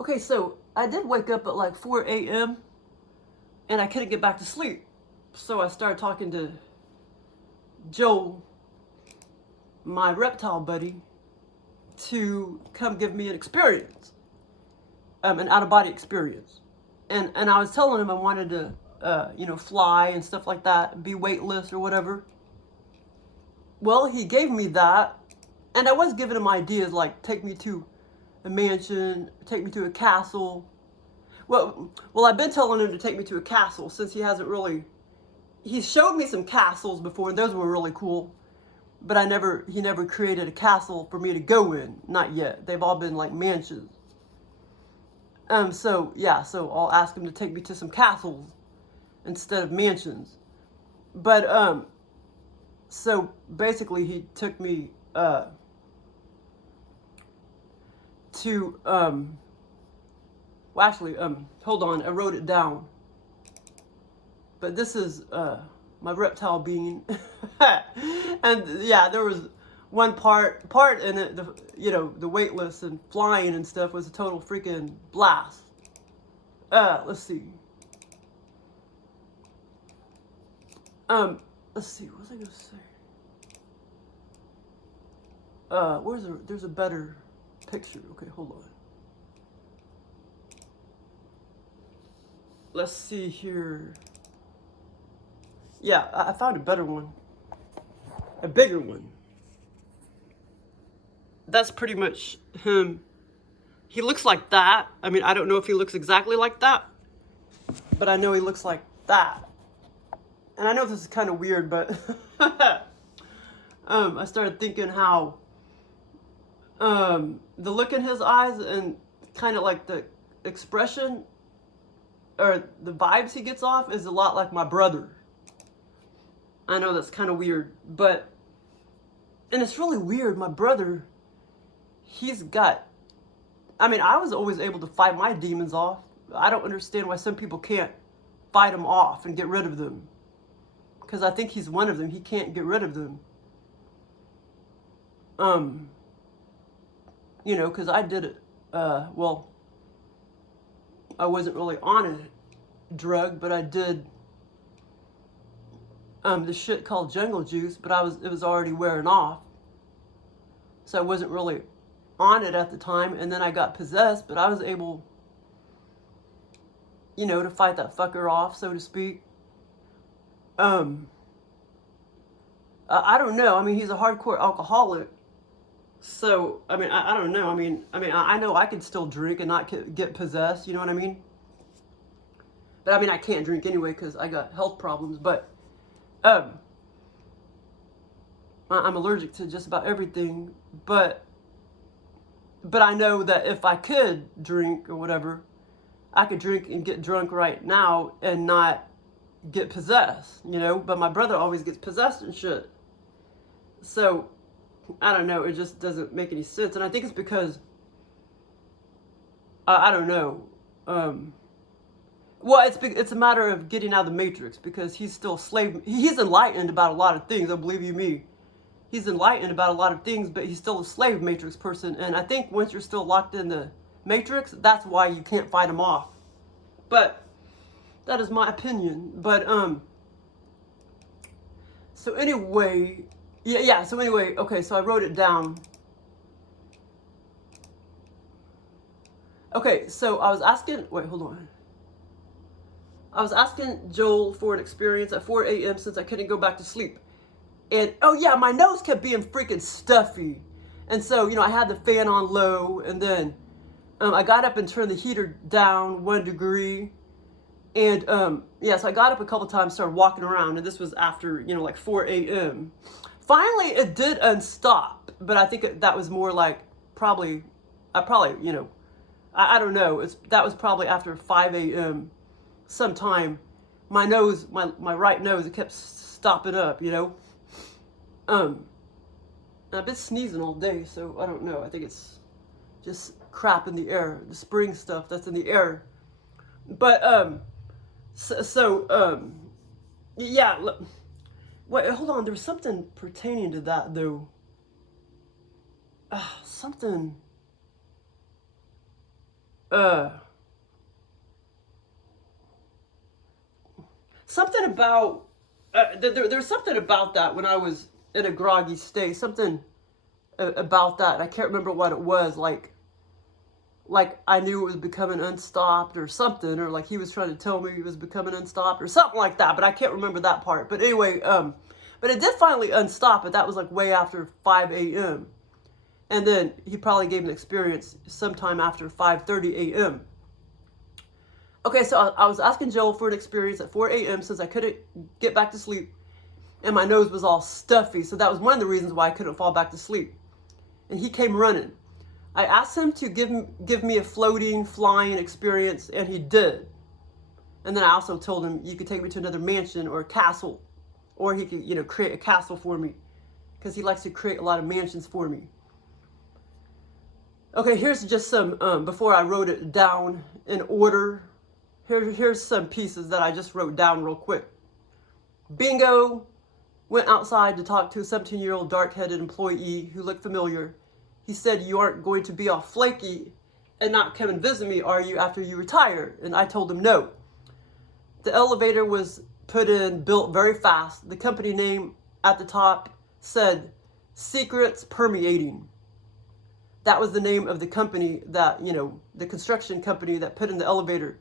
Okay, so I did wake up at like 4 a.m. and I couldn't get back to sleep. So I started talking to Joel, my reptile buddy, to come give me an experience, an out-of-body experience. And I was telling him I wanted to, fly and stuff like that, be weightless or whatever. Well, he gave me that, and I was giving him ideas like take me to a mansion, take me to a castle. Well, I've been telling him to take me to a castle since he hasn't really. He showed me some castles before, and those were really cool. But he never created a castle for me to go in. Not yet. They've all been like mansions. So I'll ask him to take me to some castles instead of mansions. But so basically he took me to hold on, I wrote it down. But this is my reptile being. And yeah, there was one part in it, the weightless and flying and stuff was a total freaking blast. Let's see. Let's see, what was I gonna say? There's a better picture. Okay, hold on. Let's see here. Yeah, I found a better one. A bigger one. That's pretty much him. He looks like that. I mean, I don't know if he looks exactly like that, but I know he looks like that. And I know this is kind of weird, but I started thinking how the look in his eyes and kind of like the expression or the vibes he gets off is a lot like my brother. I know that's kind of weird, and it's really weird. My brother, I was always able to fight my demons off. I don't understand why some people can't fight them off and get rid of them. Because I think he's one of them. He can't get rid of them. Because I did it. I wasn't really on a drug, but I did this shit called jungle juice, but it was already wearing off. So I wasn't really on it at the time, and then I got possessed, but I was able, to fight that fucker off, so to speak. I don't know. I mean, he's a hardcore alcoholic. So, I don't know. I know I could still drink and not get possessed, you know what I mean? But I can't drink anyway because I got health problems, but I'm allergic to just about everything, but I know that if I could drink or whatever, I could drink and get drunk right now and not get possessed, but my brother always gets possessed and shit. So, I don't know, it just doesn't make any sense, and I think it's because, I don't know, it's a matter of getting out of the matrix, because he's still he's enlightened about a lot of things, I believe you me. He's enlightened about a lot of things, but he's still a slave matrix person, and I think once you're still locked in the matrix, that's why you can't fight him off. But that is my opinion. But so anyway, okay, so I wrote it down. Okay, so I was asking Joel for an experience at 4 a.m. since I couldn't go back to sleep. And, oh yeah, my nose kept being freaking stuffy. And so, I had the fan on low, and then I got up and turned the heater down 1 degree. And, so I got up a couple times, started walking around, and this was after, like 4 a.m. Finally, it did unstop, but I think that was more like I don't know, that was probably after 5 a.m. sometime. My nose, my right nose, it kept stopping up, I've been sneezing all day, so I don't know. I think it's just crap in the air, the spring stuff that's in the air. But yeah. Wait, hold on. There's something pertaining to that though. Something. something about, there's something about that when I was in a groggy state, something about that. I can't remember what it was, like I knew it was becoming unstopped or something, or like he was trying to tell me it was becoming unstopped or something like that, but I can't remember that part. But anyway, but it did finally unstop, but that was like way after 5 a.m. And then he probably gave an experience sometime after 5:30 a.m. Okay, so I was asking Joel for an experience at 4 a.m. since I couldn't get back to sleep and my nose was all stuffy. So that was one of the reasons why I couldn't fall back to sleep. And he came running. I asked him to give me a floating, flying experience, and he did. And then I also told him you could take me to another mansion or a castle, or he could, create a castle for me, because he likes to create a lot of mansions for me. Okay, here's just some, before I wrote it down in order, here's some pieces that I just wrote down real quick. Bingo went outside to talk to a 17-year-old dark-headed employee who looked familiar. He said, "You aren't going to be all flaky and not come and visit me, are you, after you retire?" And I told him no. The elevator was built very fast. The company name at the top said Secrets Permeating. That was the name of the company that, the construction company that put in the elevator.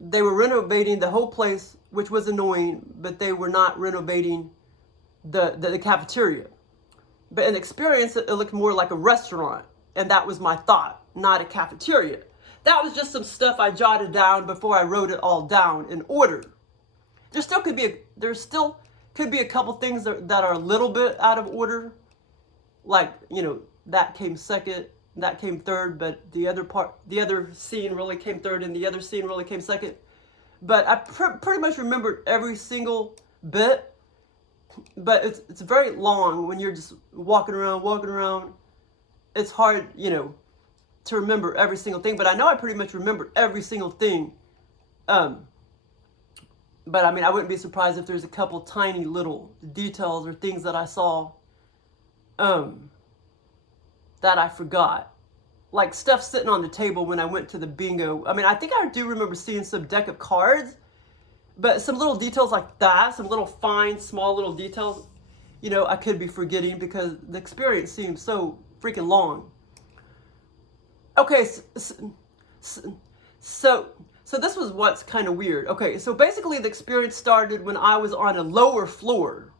They were renovating the whole place, which was annoying, but they were not renovating the cafeteria. But in experience, it looked more like a restaurant, and that was my thought, not a cafeteria. That was just some stuff I jotted down before I wrote it all down in order. There still could be a couple things that are a little bit out of order, like, that came second, that came third, but the other scene really came third, and the other scene really came second. But I pretty much remembered every single bit. But it's very long when you're just walking around. It's hard, to remember every single thing. But I know I pretty much remembered every single thing. But I mean, I wouldn't be surprised if there's a couple tiny little details or things that I saw that I forgot. Like stuff sitting on the table when I went to the bingo. I mean, I think I do remember seeing some deck of cards, but some little details like that, some little fine, small little details, I could be forgetting because the experience seems so freaking long. Okay, so this was what's kind of weird. Okay, so basically the experience started when I was on a lower floor,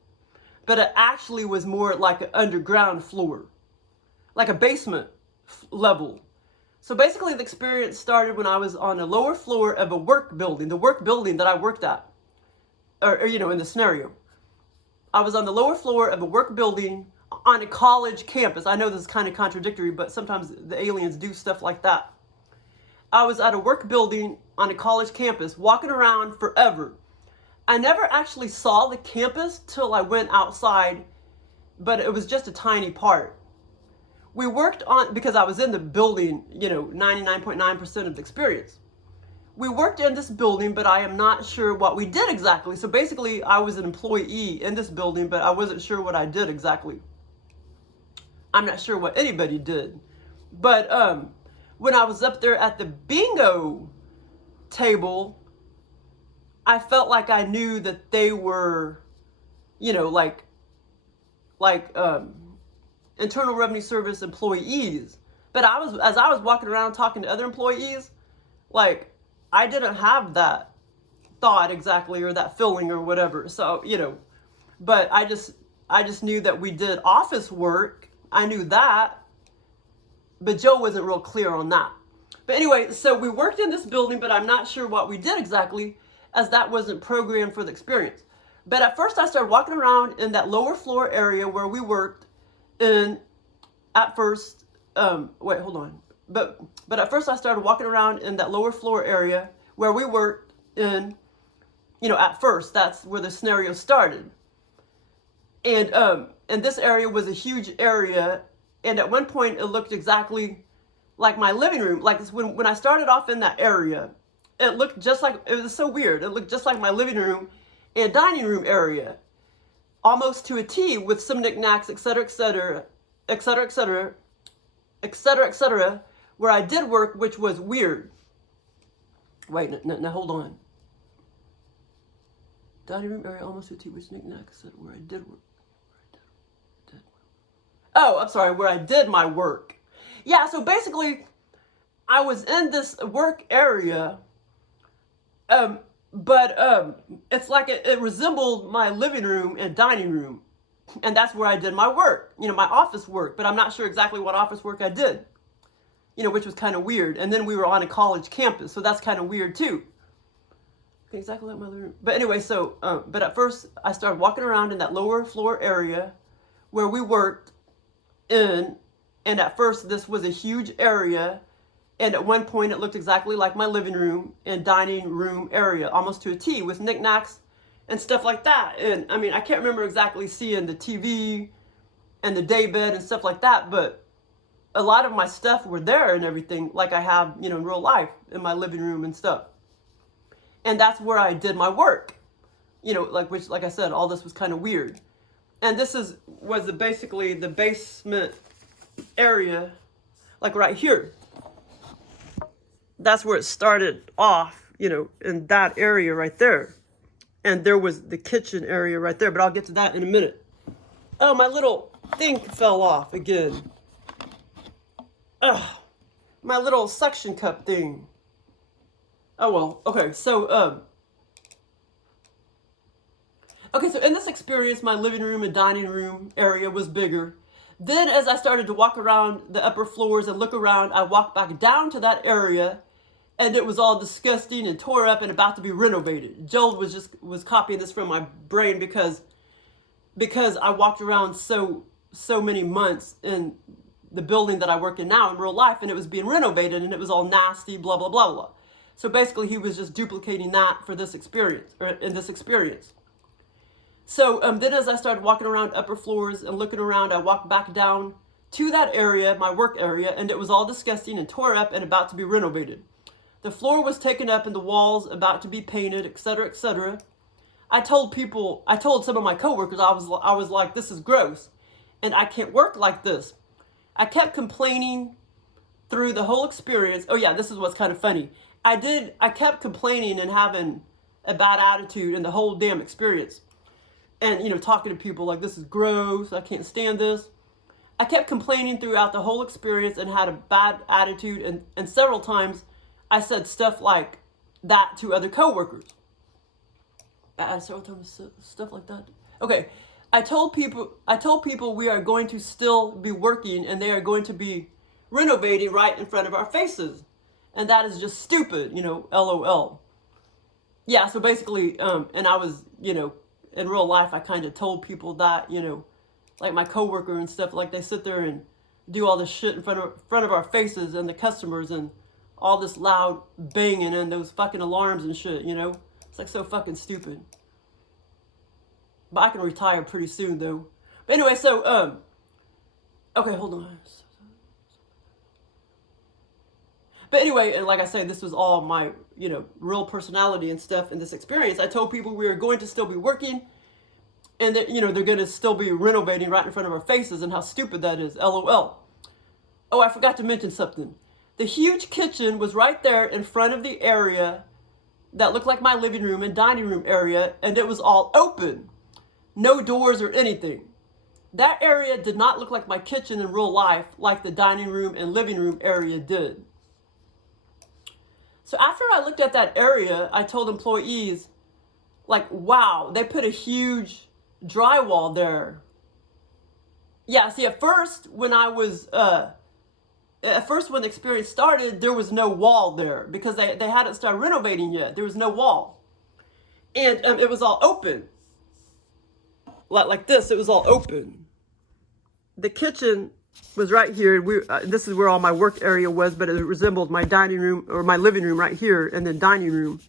but it actually was more like an underground floor, like a basement level. So basically the experience started when I was on a lower floor of a work building, the work building that I worked at, or in the scenario. I was on the lower floor of a work building on a college campus. I know this is kind of contradictory, but sometimes the aliens do stuff like that. I was at a work building on a college campus, walking around forever. I never actually saw the campus till I went outside, but it was just a tiny part. We worked on, because I was in the building, 99.9% of the experience. We worked in this building, but I am not sure what we did exactly. So basically, I was an employee in this building, but I wasn't sure what I did exactly. I'm not sure what anybody did. But when I was up there at the bingo table, I felt like I knew that they were, like Internal Revenue Service employees. But as I was walking around talking to other employees, like, I didn't have that thought exactly, or that feeling or whatever. So, but I just knew that we did office work. I knew that, but Joe wasn't real clear on that. But anyway, so we worked in this building, but I'm not sure what we did exactly, as that wasn't programmed for the experience. But at first I started walking around in that lower floor area where we worked in, at first, wait, hold on. But at first I started walking around in that lower floor area where we worked in, at first, that's where the scenario started. And this area was a huge area, and at one point it looked exactly like my living room. Like when I started off in that area, it looked just like, it was so weird. It looked just like my living room and dining room area, almost to a T, with some knickknacks, etc., etc., etc., etc., etc., etc., where I did work, which was weird. Wait, no, hold on. Dining room area almost to a T, which knickknack said where I did work. Oh, I'm sorry, where I did my work. Yeah, so basically, I was in this work area, but it's like it resembled my living room and dining room. And that's where I did my work, you know, my office work. But I'm not sure exactly what office work I did, you know, which was kind of weird. And then we were on a college campus, so that's kind of weird too. Okay, exactly like my living room. But anyway, so, but at first I started walking around in that lower floor area where we worked in. And at first this was a huge area. And at one point it looked exactly like my living room and dining room area, almost to a T, with knickknacks and stuff like that. And I mean, I can't remember exactly seeing the TV and the daybed and stuff like that, but a lot of my stuff were there and everything, like I have, you know, in real life in my living room and stuff. And that's where I did my work, you know, like I said, all this was kind of weird. And this was basically the basement area, like right here. That's where it started off, you know, in that area right there. And there was the kitchen area right there, but I'll get to that in a minute. Oh, my little thing fell off again. Ugh, my little suction cup thing. Oh, well, okay, so in this experience, my living room and dining room area was bigger. Then as I started to walk around the upper floors and look around, I walked back down to that area, and it was all disgusting and tore up and about to be renovated. Joel was copying this from my brain because I walked around so many months in the building that I work in now in real life, and it was being renovated, and it was all nasty, blah, blah, blah, blah. So basically he was just duplicating that for this experience, or in this experience. So then as I started walking around upper floors and looking around, I walked back down to that area, my work area, and it was all disgusting and tore up and about to be renovated. The floor was taken up and the walls about to be painted, etc., etc. I told some of my coworkers, I was like, this is gross, and I can't work like this. I kept complaining through the whole experience. Oh yeah, this is what's kind of funny. I kept complaining and having a bad attitude in the whole damn experience. And, you know, talking to people like, this is gross, I can't stand this. I kept complaining throughout the whole experience and had a bad attitude. And several times I said stuff like that to other coworkers. Several times stuff like that. Okay, I told people we are going to still be working and they are going to be renovating right in front of our faces. And that is just stupid, you know, LOL. Yeah, so basically, and I was, you know, in real life, I kind of told people that, you know, like my coworker and stuff, like they sit there and do all this shit in front of our faces and the customers and all this loud banging and those fucking alarms and shit, you know? It's like so fucking stupid. But I can retire pretty soon though. But anyway, so, okay, hold on. But anyway, and like I said, this was all my, you know, real personality and stuff in this experience. I told people we were going to still be working and that, you know, they're going to still be renovating right in front of our faces and how stupid that is. LOL. Oh, I forgot to mention something. The huge kitchen was right there in front of the area that looked like my living room and dining room area, and it was all open. No doors or anything. That area did not look like my kitchen in real life like the dining room and living room area did. So after I looked at that area, I told employees, like, wow, they put a huge drywall there. Yeah, see, at first when the experience started, there was no wall there because they hadn't started renovating yet. There was no wall. And it was all open. Like this, it was all open. The kitchen was right here. This is where all my work area was, but it resembled my dining room or my living room right here, and then dining room.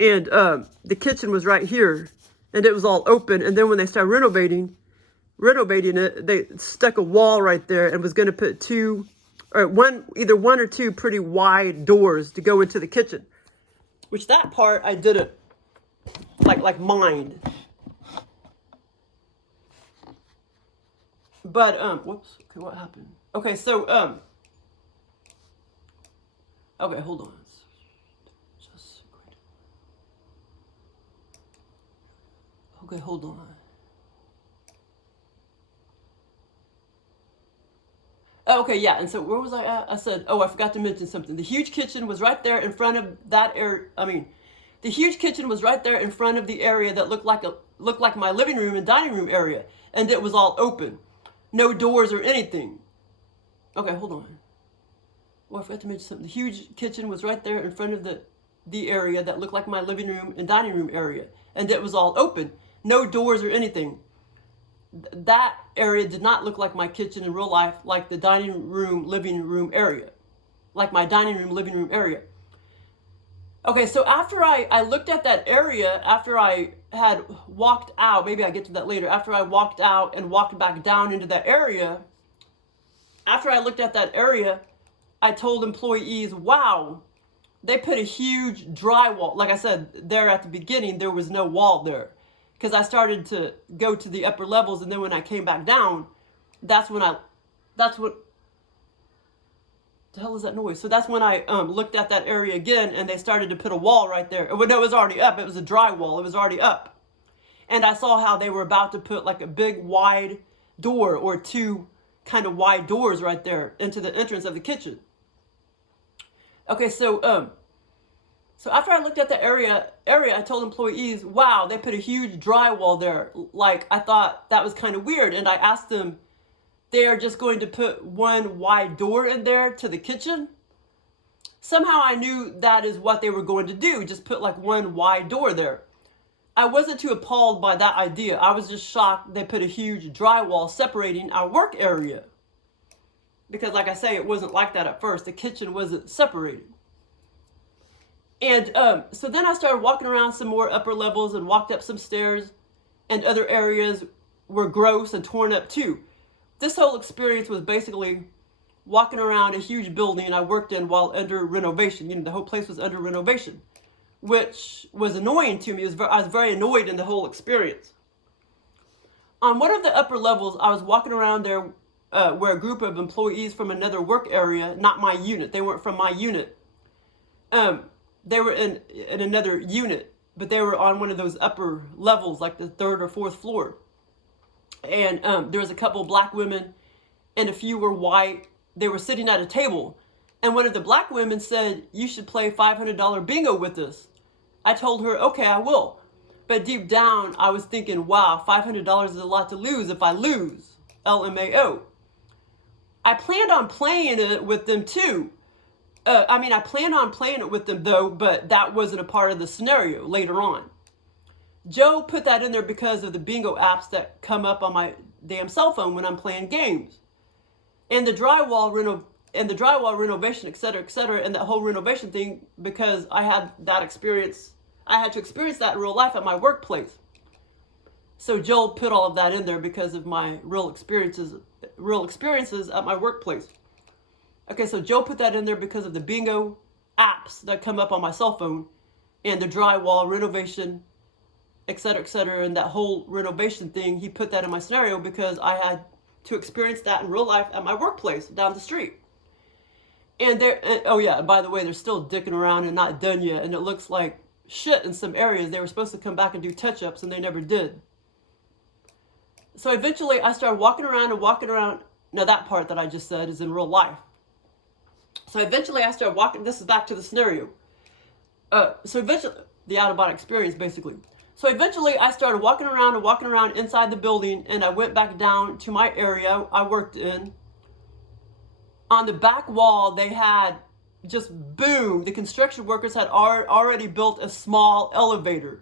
And the kitchen was right here, and it was all open. And then when they started renovating it, they stuck a wall right there and was going to put either one or two pretty wide doors to go into the kitchen. Which that part I didn't like mind. But, whoops, okay, what happened? Okay, so, Okay, hold on. Okay, hold on. Okay, yeah, and so where was I at? I said, oh, I forgot to mention something. The huge kitchen was right there in front of that area. The huge kitchen was right there in front of the area that looked like my living room and dining room area, and it was all open, no doors or anything. Okay, hold on. Well, I forgot to mention something. The huge kitchen was right there in front of the area that looked like my living room and dining room area, and it was all open, no doors or anything. That area did not look like my kitchen in real life, like the dining room, living room area, like my dining room, living room area. Okay, so after I looked at that area, after I had walked out, maybe I get to that later, after I walked out and walked back down into that area, after I looked at that area, I told employees, wow, they put a huge drywall. Like I said, there at the beginning, there was no wall there. Because I started to go to the upper levels, and then when I came back down, that's what the hell is that noise? So that's when I looked at that area again, and they started to put a wall right there. Well, no, it was already up. It was a drywall. It was already up. And I saw how they were about to put like a big wide door or two kind of wide doors right there into the entrance of the kitchen. Okay, so after I looked at the area, I told employees, wow, they put a huge drywall there. Like, I thought that was kind of weird. And I asked them, they are just going to put one wide door in there to the kitchen? Somehow I knew that is what they were going to do, just put like one wide door there. I wasn't too appalled by that idea. I was just shocked they put a huge drywall separating our work area. Because like I say, it wasn't like that at first. The kitchen wasn't separated. And so then I started walking around some more upper levels and walked up some stairs, and other areas were gross and torn up too. This whole experience was basically walking around a huge building I worked in while under renovation. You know, the whole place was under renovation, which was annoying to me. I was very annoyed in the whole experience. On one of the upper levels, I was walking around there where a group of employees from another work area, not my unit, they weren't from my unit, they were in another unit, but they were on one of those upper levels, like the third or fourth floor. And there was a couple of black women and a few were white. They were sitting at a table. And one of the black women said, you should play $500 bingo with us. I told her, okay, I will. But deep down, I was thinking, wow, $500 is a lot to lose if I lose. LMAO. I planned on playing it with them too. I planned on playing it with them though, but that wasn't a part of the scenario later on. Joe put that in there because of the bingo apps that come up on my damn cell phone when I'm playing games. And the drywall renovation, etc., and that whole renovation thing, because I had that experience. I had to experience that in real life at my workplace. So Joel put all of that in there because of my real experiences at my workplace. Okay, so Joe put that in there because of the bingo apps that come up on my cell phone and the drywall renovation, etc., and that whole renovation thing. He put that in my scenario because I had to experience that in real life at my workplace down the street. And oh yeah, by the way, they're still dicking around and not done yet, and it looks like shit in some areas. They were supposed to come back and do touch-ups, and they never did. So eventually I started walking around. Now that part that I just said is in real life. So eventually I started walking, this is back to the scenario. So eventually, the out-of-body experience basically. So eventually I started walking around inside the building, and I went back down to my area I worked in. On the back wall, they had just boom, the construction workers had already built a small elevator.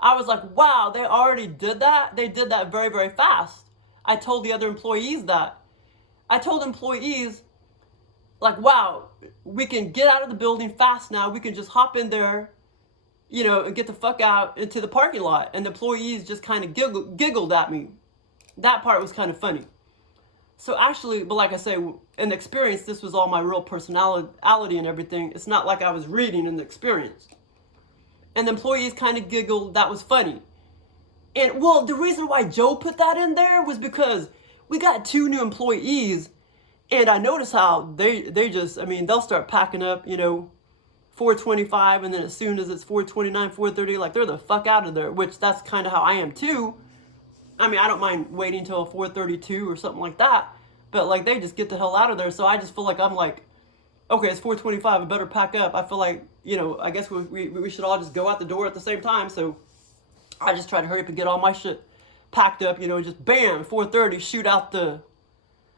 I was like, wow, they already did that? They did that very, very fast. I told the other employees that. I told employees, like, wow, we can get out of the building fast now. We can just hop in there, and get the fuck out into the parking lot. And the employees just kind of giggled at me. That part was kind of funny. So actually, but like I say, in the experience, this was all my real personality and everything. It's not like I was reading in the experience. And the employees kind of giggled. That was funny. And well, the reason why Joe put that in there was because we got 2 new employees, And I notice how they just, I mean, they'll start packing up, you know, 4:25, and then as soon as it's 4:29, 4:30, like they're the fuck out of there, which that's kind of how I am too. I mean, I don't mind waiting till 4:32 or something like that, but like they just get the hell out of there. So I just feel like I'm like, okay, it's 4:25, I better pack up. I feel like, you know, I guess we should all just go out the door at the same time. So I just try to hurry up and get all my shit packed up, you know, just bam, 4:30, shoot out the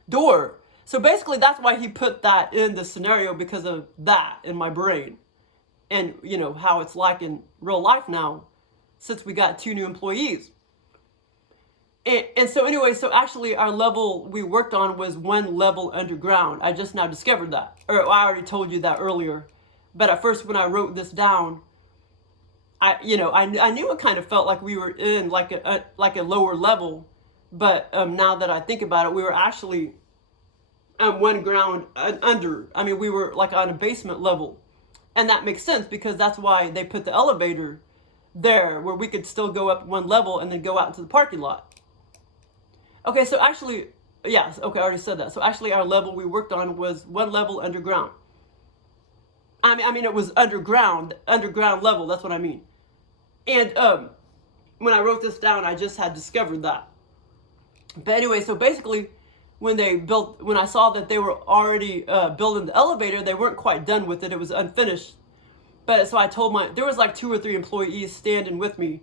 door. So basically that's why he put that in the scenario, because of that in my brain. And, you know, how it's like in real life now, since we got 2 new employees. And so anyway, so actually our level we worked on was 1 level underground. I just now discovered that. Or I already told you that earlier. But at first when I wrote this down, I knew it kind of felt like we were in like a lower level. But now that I think about it, we were actually 1 ground under. I mean, we were like on a basement level. And that makes sense, because that's why they put the elevator there, where we could still go up 1 level and then go out into the parking lot. Okay, so actually, yes, okay, I already said that. So actually our level we worked on was 1 level underground. I mean it was underground level, that's what I mean. And when I wrote this down, I just had discovered that. But anyway, so basically, when I saw that they were already building the elevator, they weren't quite done with it. It was unfinished. But so I told there was like 2 or 3 employees standing with me.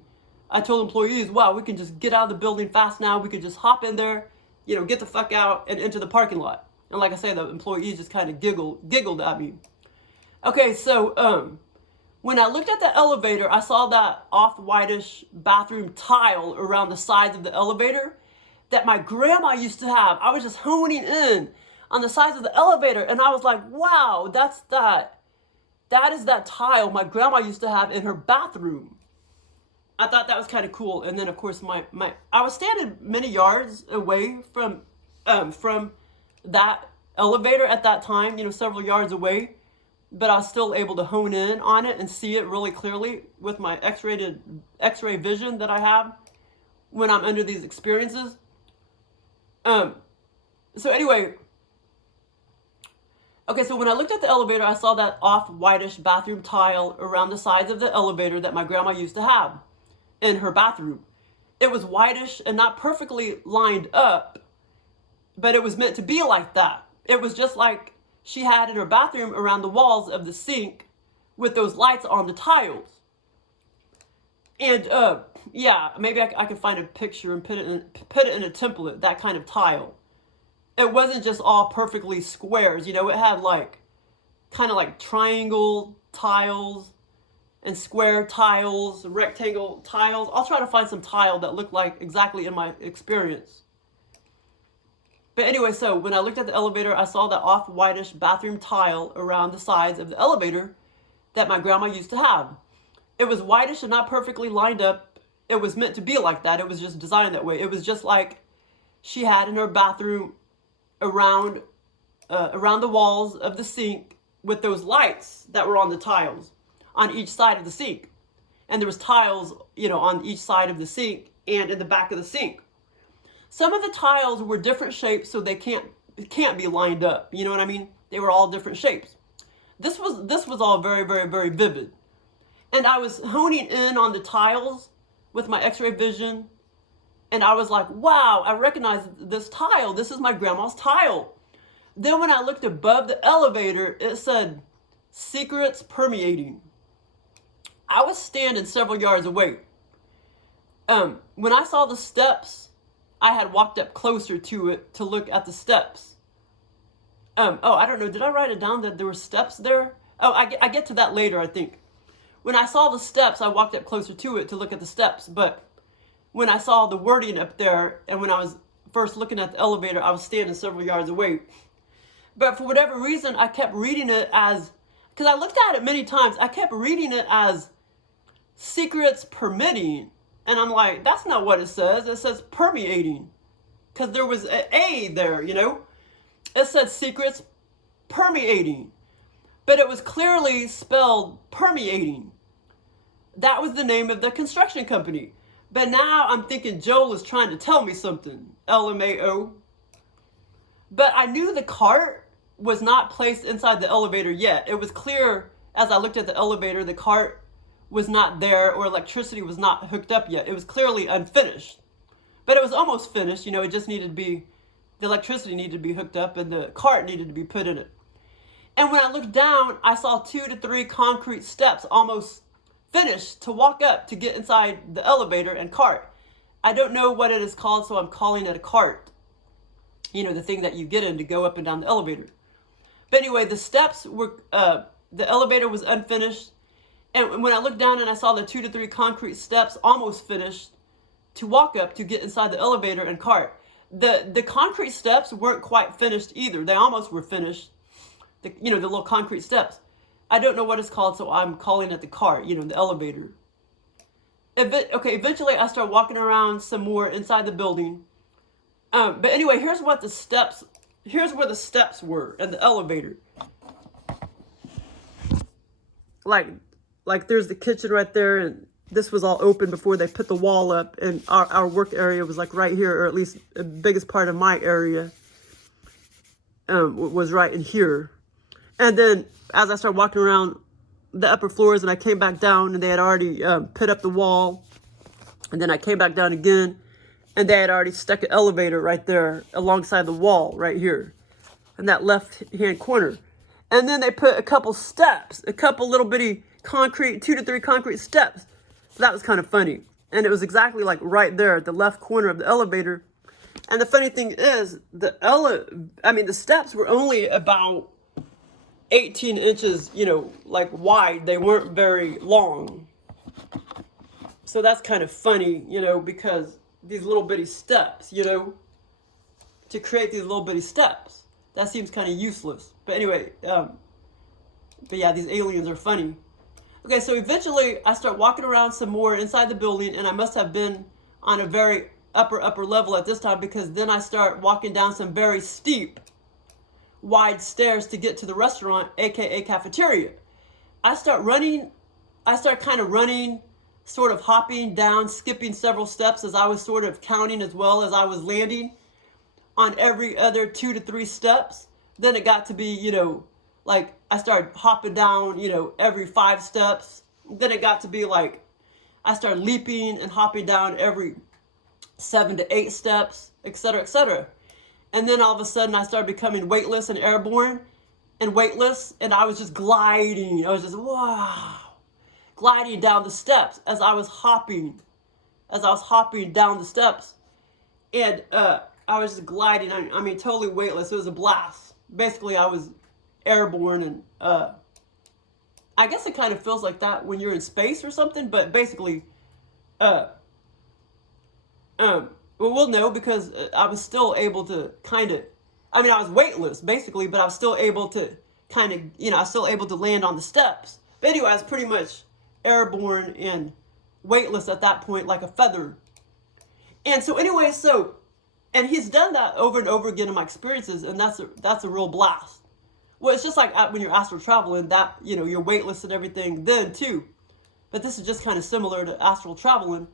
I told employees, wow, we can just get out of the building fast now. We could just hop in there, you know, get the fuck out and into the parking lot. And like I say, the employees just kind of giggled at me. Okay, so when I looked at the elevator, I saw that off-whitish bathroom tile around the sides of the elevator that my grandma used to have. I was just honing in on the sides of the elevator, and I was like, wow, that is that tile my grandma used to have in her bathroom. I thought that was kind of cool. And then of course I was standing many yards away from that elevator at that time, you know, several yards away, but I was still able to hone in on it and see it really clearly with my X-ray vision that I have when I'm under these experiences. So anyway, okay, so when I looked at the elevator, I saw that off-whitish bathroom tile around the sides of the elevator that my grandma used to have in her bathroom. It was whitish and not perfectly lined up, but it was meant to be like that. It was just like she had in her bathroom around the walls of the sink with those lights on the tiles. And yeah, maybe I could find a picture and put it in a template, that kind of tile. It wasn't just all perfectly squares, you know, it had like kind of like triangle tiles and square tiles, rectangle tiles. I'll try to find some tile that looked like exactly in my experience. But anyway, so when I looked at the elevator, I saw that off-whitish bathroom tile around the sides of the elevator that my grandma used to have. It was whitish and not perfectly lined up. It was meant to be like that. It was just designed that way. It was just like she had in her bathroom around the walls of the sink with those lights that were on the tiles on each side of the sink. And there was tiles, you know, on each side of the sink and in the back of the sink. Some of the tiles were different shapes, so they can't be lined up. You know what I mean? They were all different shapes. This was all very, very, very vivid. And I was honing in on the tiles with my X-ray vision. And I was like, wow, I recognize this tile. This is my grandma's tile. Then when I looked above the elevator, it said, Secrets Permeating. I was standing several yards away. When I saw the steps, I had walked up closer to it to look at the steps. Oh, I don't know. Did I write it down that there were steps there? Oh, I get to that later, I think. When I saw the steps, I walked up closer to it to look at the steps. But when I saw the wording up there, and when I was first looking at the elevator, I was standing several yards away. But for whatever reason, I kept reading it as, because I looked at it many times, I kept reading it as Secrets Permitting. And I'm like, that's not what it says. It says Permeating. Because there was an A there, you know. It said Secrets Permeating. But it was clearly spelled Permeating. That was the name of the construction company. But now I'm thinking Joel is trying to tell me something. LMAO. But I knew the cart was not placed inside the elevator yet. It was clear as I looked at the elevator, the cart was not there, or electricity was not hooked up yet. It was clearly unfinished. But it was almost finished. You know, it just needed to be, the electricity needed to be hooked up and the cart needed to be put in it. And when I looked down, I saw 2 to 3 concrete steps almost finished to walk up to get inside the elevator and cart. I don't know what it is called, so I'm calling it a cart. You know, the thing that you get in to go up and down the elevator. But anyway, the steps were, the elevator was unfinished. And when I looked down and I saw the 2 to 3 concrete steps almost finished to walk up to get inside the elevator and cart. The concrete steps weren't quite finished either. They almost were finished. The little concrete steps. I don't know what it's called, so I'm calling it the cart, you know, the elevator. Eventually I start walking around some more inside the building. But anyway, here's where the steps were in the elevator. Like there's the kitchen right there, and this was all open before they put the wall up, and our work area was like right here, or at least the biggest part of my area was right in here. And then as I started walking around the upper floors and I came back down, and they had already put up the wall, and then I came back down again, and they had already stuck an elevator right there alongside the wall right here in that left hand corner. And then they put a couple steps, a couple little bitty concrete, 2 to 3 concrete steps. So that was kind of funny. And it was exactly like right there at the left corner of the elevator. And the funny thing is, the steps were only about 18 inches, you know, like wide. They weren't very long. So that's kind of funny, you know, because these little bitty steps, you know, to create these little bitty steps, that seems kind of useless. But anyway, but yeah, these aliens are funny. Okay, so eventually I start walking around some more inside the building, and I must have been on a very upper level at this time, because then I start walking down some very steep, wide stairs to get to the restaurant, aka cafeteria. I start kind of running, sort of hopping down, skipping several steps as I was sort of counting as well as I was landing on every other 2 to 3 steps. Then it got to be, you know, like I started hopping down, you know, every 5 steps. Then it got to be like I started leaping and hopping down every 7 to 8 steps, etc., etc. And then all of a sudden I started becoming weightless and airborne and weightless, and I was just gliding. I was just, wow, gliding down the steps as I was hopping down the steps. And I was just gliding. I mean, totally weightless. It was a blast. Basically, I was airborne, and I guess it kind of feels like that when you're in space or something, but basically, well, we'll know, because I was still able to kind of, I mean, I was weightless, basically, but I was still able to kind of, you know, I was still able to land on the steps. But anyway, I was pretty much airborne and weightless at that point, like a feather. And so anyway, and he's done that over and over again in my experiences, and that's a real blast. Well, it's just like when you're astral traveling, that, you know, you're weightless and everything then too. But this is just kind of similar to astral traveling.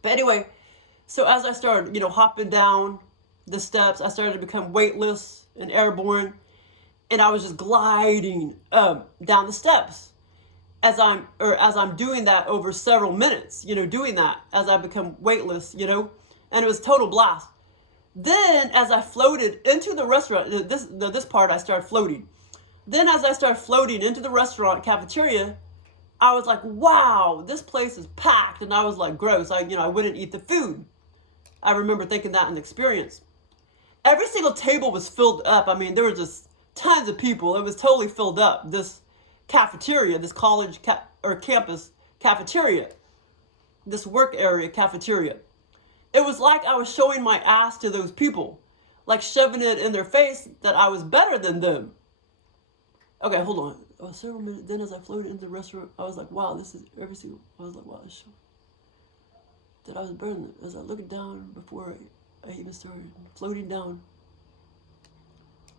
But anyway, so as I started, you know, hopping down the steps, I started to become weightless and airborne, and I was just gliding down the steps as I'm doing that over several minutes, you know, doing that as I become weightless, you know, and it was total blast. Then as I floated into the restaurant, this part I started floating. Then as I started floating into the restaurant cafeteria, I was like, wow, this place is packed. And I was like, gross. I wouldn't eat the food. I remember thinking that in the experience. Every single table was filled up. I mean, there were just tons of people. It was totally filled up. This cafeteria, this college or campus cafeteria, this work area cafeteria. It was like I was showing my ass to those people, like shoving it in their face that I was better than them. Okay, hold on. Several minutes. Then as I floated into the restaurant, I was like, wow, this is every single. I was like, wow, this show. That I was better than them. As I looked down before I even started floating down.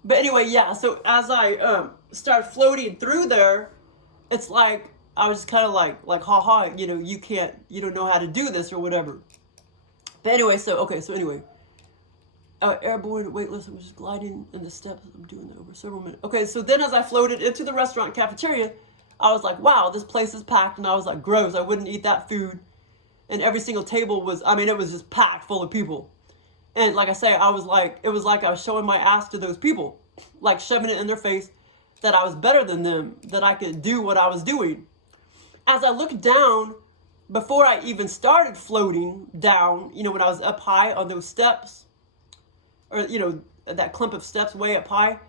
But anyway, yeah. So as I started floating through there, it's like I was just kind of like, ha, you know, you don't know how to do this or whatever. But anyway, so anyway, Airborne, weightless, I'm just gliding in the steps. I'm doing that over several minutes. Okay, so then as I floated into the restaurant cafeteria, I was like, wow, this place is packed. And I was like, gross, I wouldn't eat that food. And every single table was, I mean, it was just packed full of people. And like I say, I was like, it was like I was showing my ass to those people. Like shoving it in their face that I was better than them, that I could do what I was doing. As I looked down, before I even started floating down, you know, when I was up high on those steps, or, you know, that clump of steps way up high,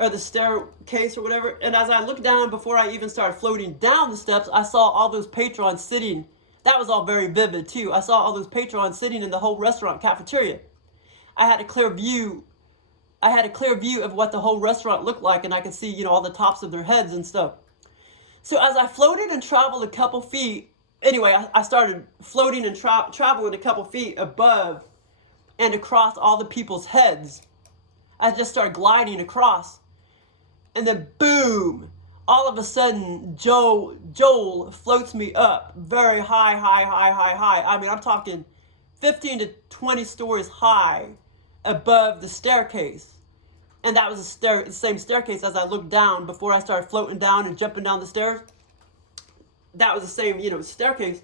or the staircase or whatever. And as I looked down before I even started floating down the steps, I saw all those patrons sitting. That was all very vivid too. I saw all those patrons sitting in the whole restaurant cafeteria. I had a clear view of what the whole restaurant looked like, and I could see, you know, all the tops of their heads and stuff. So as I floated and traveled a couple feet, anyway, I started floating and traveling a couple feet above and across all the people's heads. I just started gliding across. And then boom, all of a sudden, Joel floats me up very high. I mean, I'm talking 15 to 20 stories high above the staircase. And that was the same staircase as I looked down before I started floating down and jumping down the stairs. That was the same, you know, staircase.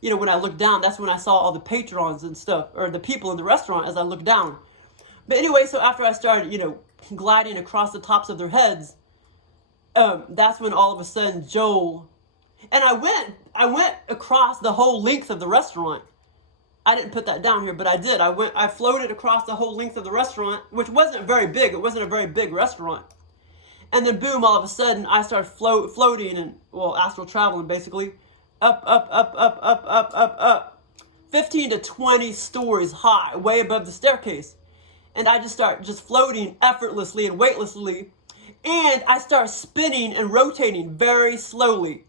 You know, when I looked down, that's when I saw all the patrons and stuff, or the people in the restaurant as I looked down. But anyway, so after I started, you know, gliding across the tops of their heads, that's when all of a sudden Joel, and I went across the whole length of the restaurant. I didn't put that down here, but I did. I floated across the whole length of the restaurant, which wasn't very big. It wasn't a very big restaurant. And then boom, all of a sudden, I started floating and, well, astral traveling basically, up, 15 to 20 stories high, way above the staircase. And I just start floating effortlessly and weightlessly. And I start spinning and rotating very slowly.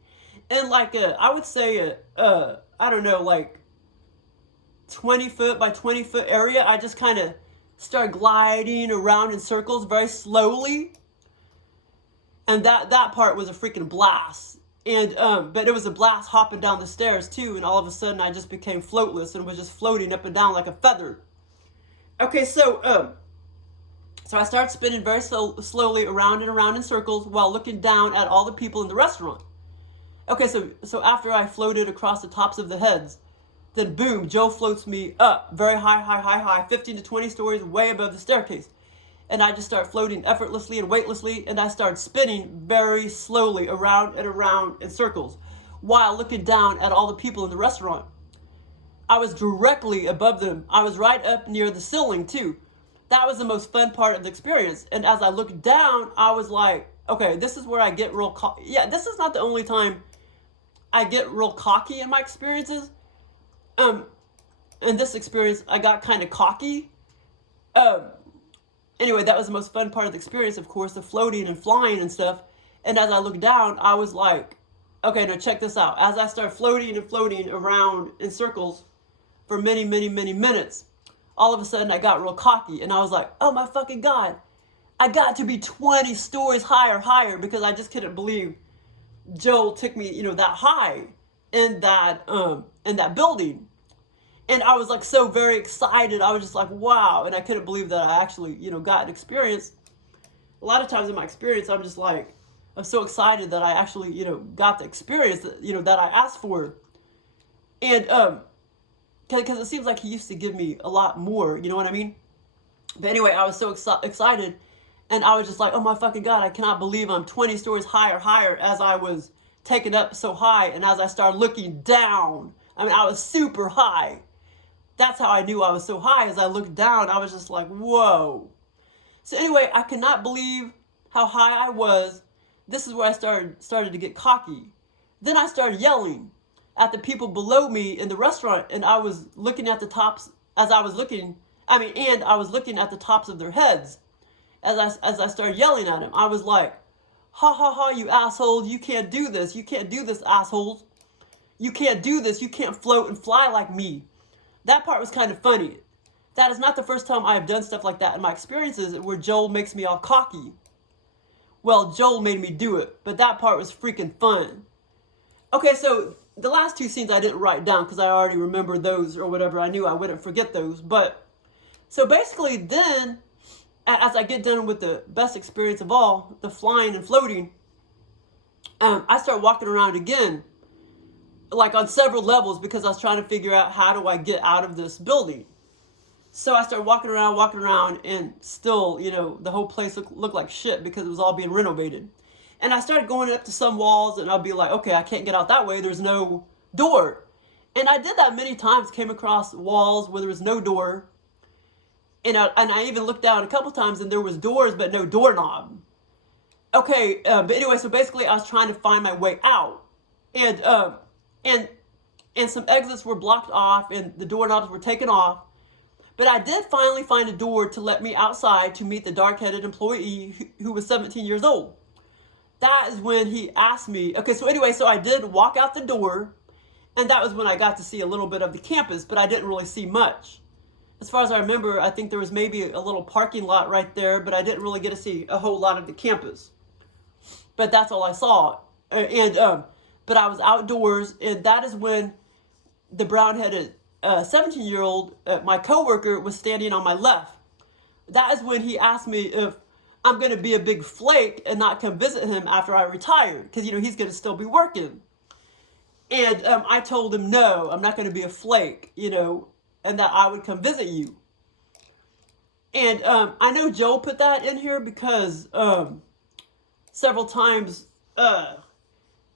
And like I would say I don't know, like 20 foot by 20 foot area, I just kind of start gliding around in circles very slowly. And that part was a freaking blast. And but it was a blast hopping down the stairs too, and all of a sudden I just became floatless and was just floating up and down like a feather. Okay, so I started spinning very slowly around and around in circles while looking down at all the people in the restaurant. Okay, so after I floated across the tops of the heads, then boom, Joe floats me up very high, 15 to 20 stories way above the staircase. And I just start floating effortlessly and weightlessly, and I start spinning very slowly around and around in circles while looking down at all the people in the restaurant. I was directly above them. I was right up near the ceiling too. That was the most fun part of the experience. And as I looked down, I was like, okay, this is where I get real cocky. Yeah, this is not the only time I get real cocky in my experiences. In this experience, I got kind of cocky. Anyway, that was the most fun part of the experience, of course, the floating and flying and stuff. And as I looked down, I was like, okay, now check this out. As I started floating and floating around in circles for many minutes, all of a sudden I got real cocky. And I was like, oh my fucking God, I got to be 20 stories higher, because I just couldn't believe Joel took me, you know, that high in that building. And I was like so very excited. I was just like, wow. And I couldn't believe that I actually, you know, got an experience. A lot of times in my experience, I'm just like, I'm so excited that I actually, you know, got the experience that, you know, that I asked for. And, because it seems like he used to give me a lot more, you know what I mean? But anyway, I was so excited. And I was just like, oh my fucking God, I cannot believe I'm 20 stories higher as I was taken up so high. And as I started looking down, I mean, I was super high. That's how I knew I was so high. As I looked down, I was just like, whoa. So anyway, I could not believe how high I was. This is where I started to get cocky. Then I started yelling at the people below me in the restaurant, and I was looking at the tops and I was looking at the tops of their heads. As I started yelling at them, I was like, ha ha ha, you assholes, you can't do this. You can't do this, assholes. You can't do this. You can't float and fly like me. That part was kind of funny. That is not the first time I have done stuff like that in my experiences where Joel makes me all cocky. Well, Joel made me do it, but that part was freaking fun. Okay, so the last two scenes I didn't write down because I already remember those or whatever. I knew I wouldn't forget those, but So basically then, as I get done with the best experience of all, the flying and floating, I start walking around again, like on several levels, because I was trying to figure out how do I get out of this building. So I started walking around, and still, you know, the whole place looked like shit because it was all being renovated. And I started going up to some walls, and I'd be like, okay, I can't get out that way. There's no door. And I did that many times, came across walls where there was no door. And I even looked down a couple times, and there was doors, but no doorknob. Okay, but anyway, so basically I was trying to find my way out. And some exits were blocked off, and the doorknobs were taken off. But I did finally find a door to let me outside to meet the dark-headed employee who was 17 years old. That is when he asked me, okay, so anyway, so I did walk out the door, and that was when I got to see a little bit of the campus, but I didn't really see much. As far as I remember, I think there was maybe a little parking lot right there, but I didn't really get to see a whole lot of the campus. But that's all I saw. But I was outdoors, and that is when the brown-headed 17-year-old, my coworker, was standing on my left. That is when he asked me if I'm going to be a big flake and not come visit him after I retire, because, you know, he's going to still be working. And I told him, no, I'm not going to be a flake, you know, and that I would come visit you. And I know Joe put that in here because several times,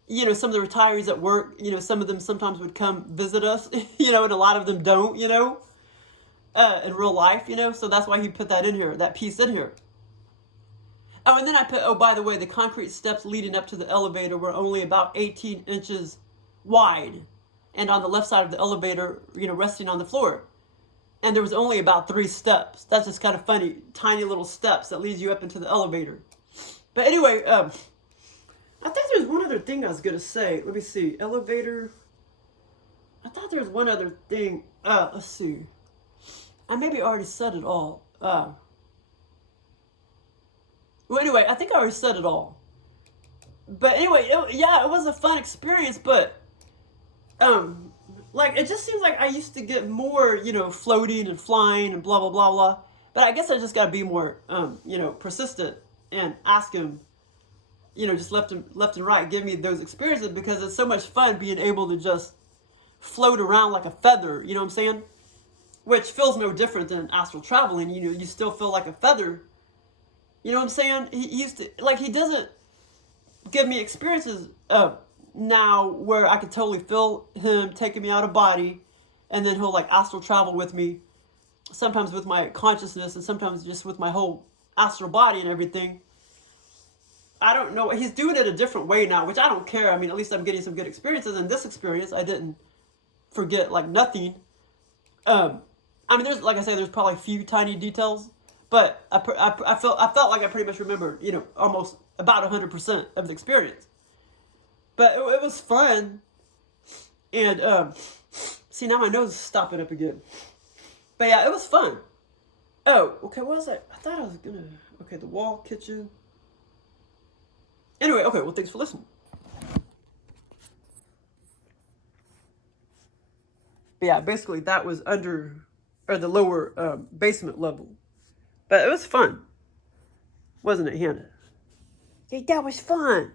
you know, some of the retirees at work, you know, some of them sometimes would come visit us, you know, and a lot of them don't, you know, in real life, you know, so that's why he put that in here, that piece in here. Oh, and then I put, oh, by the way, the concrete steps leading up to the elevator were only about 18 inches wide, and on the left side of the elevator, you know, resting on the floor. And there was only about 3 steps. That's just kind of funny, tiny little steps that leads you up into the elevator. But anyway, I think there's one other thing I was going to say. Let me see. Elevator. I thought there was one other thing. Let's see. I maybe already said it all. Well, anyway, I think I already said it all. But anyway, it was a fun experience, but, like, it just seems like I used to get more, you know, floating and flying and blah, blah, blah, blah. But I guess I just got to be more, you know, persistent and ask him, you know, just left and right, give me those experiences, because it's so much fun being able to just float around like a feather, you know what I'm saying? Which feels no different than astral traveling, you know, you still feel like a feather. You know what I'm saying? He used to, like, he doesn't give me experiences now where I could totally feel him taking me out of body, and then he'll, like, astral travel with me, sometimes with my consciousness and sometimes just with my whole astral body and everything. I don't know. He's doing it a different way now, which I don't care. I mean, at least I'm getting some good experiences. In this experience, I didn't forget, like, nothing. I mean, there's, like I say, there's probably a few tiny details, but I felt like I pretty much remembered, you know, almost about 100% of the experience. But it was fun. And, see, now my nose is stopping up again. But yeah, it was fun. Oh, okay, what was that? I thought I was gonna, okay, the wall, kitchen. Anyway, okay, well, thanks for listening. But yeah, basically that was under, or the lower basement level. But it was fun. Wasn't it, Hannah? Hey, that was fun.